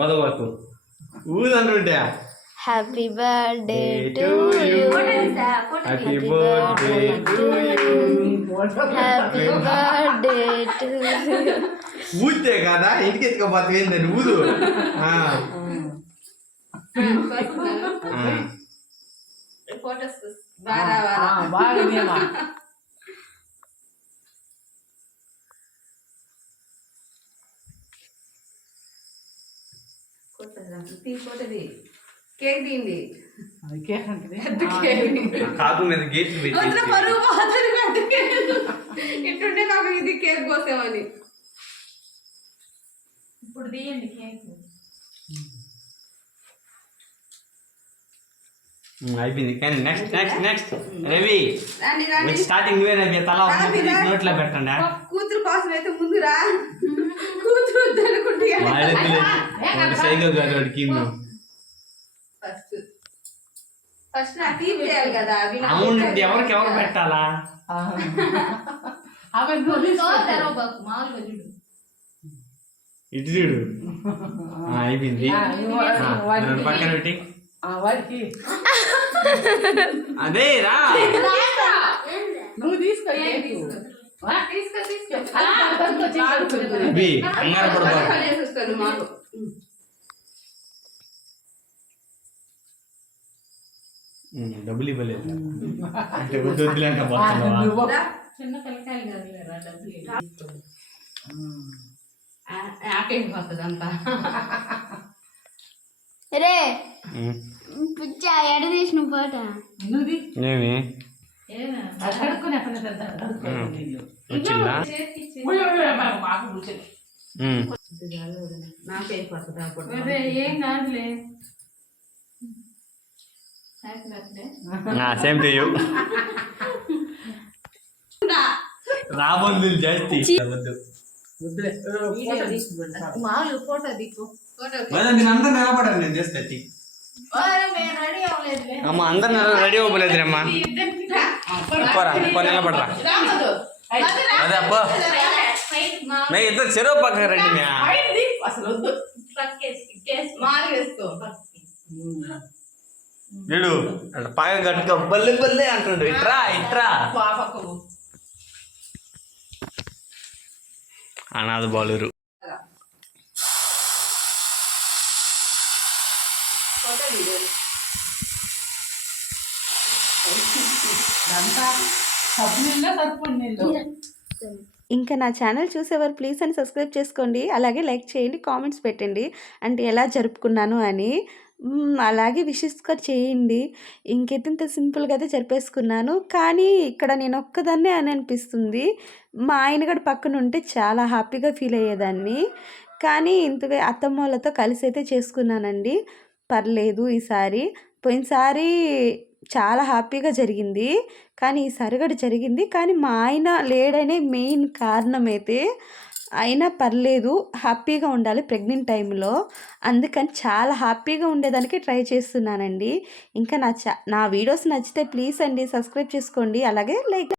ఓదవకు ఊదంటుంటే happy birthday to you, happy birthday to you, happy birthday to you. ఊతే కదా ఇంటికి ఎత్తుకోపోతుంది ఊదు కేక్ తీయండి కాదు మీద గేట్ ఇట్టుంటే నాకు ఇది కేక్ కోసామని ఇప్పుడు తీయండి కేక్. అయిపోయింది కానీ next next next Ravi starting నువ్వే తల నోట్లో పెట్టండి కూతురు కోసం అయితే ముందు రా కూతురు అనుకుంటే సైకిల్ కాదు వాడికి ఫస్ట్ ఫస్ట్ నాకు తీయాలి కదా అవును ఎవరికి ఎవరు పెట్టాలా ఇటు చూడు అయిపోయింది పక్కన పెట్టి అదే రా నువ్వు తీసుకో కంగారు పడతావు డబ్బులు ఇవ్వలేదు అంటే వద్దులేక చిన్న పిల్లకాయలు కాదులేరా డబ్బులు వస్తుంది అంతా రే పిచ్చా ఎడ తీసిన పాట ఏమి వచ్చిందా ఏం కాదులే. సేమ్ టు యూ రాబందులు జాస్తి మామూలు ఫోటో దిక్కు అందరు నిలబడాలి నేను చేస్తే రెడీ అవ్వలేదులే. అమ్మ అందరు రెడీ అవ్వలేదు అమ్మా నిలబడరా అదే అప్ప మే ఇద్దరు చెరువు పక్కన రండి వీడు పక్క కట్టుకో బల్లె బల్లె అంటుండు ఇట్రా ఇట్రా అనాథ బాలురు ఇంకా నా ఛానల్ చూసేవారు ప్లీజ్ అని సబ్స్క్రైబ్ చేసుకోండి, అలాగే లైక్ చేయండి, కామెంట్స్ పెట్టండి అంటే ఎలా జరుపుకున్నాను అని, అలాగే విషెస్ కూడా చేయండి. ఇంకైతే ఇంత సింపుల్గా అయితే జరిపేసుకున్నాను. కానీ ఇక్కడ నేను ఒక్కదాన్నే అని అనిపిస్తుంది. మా ఆయన కూడా పక్కన ఉంటే చాలా హ్యాపీగా ఫీల్ అయ్యేదాన్ని. కానీ ఇంతగా అత్తమ్మ వాళ్ళతో కలిసి అయితే చేసుకున్నానండి. పర్లేదు ఈసారి. పోయినసారి చాలా హ్యాపీగా జరిగింది, కానీ ఈసారి కూడా జరిగింది. కానీ మా ఆయన లేడనే మెయిన్ కారణం అయితే, అయినా పర్లేదు హ్యాపీగా ఉండాలి ప్రెగ్నెంట్ టైంలో, అందుకని చాలా హ్యాపీగా ఉండేదానికి ట్రై చేస్తున్నానండి. ఇంకా నా వీడియోస్ నచ్చితే ప్లీజ్ అండి సబ్స్క్రైబ్ చేసుకోండి, అలాగే లైక్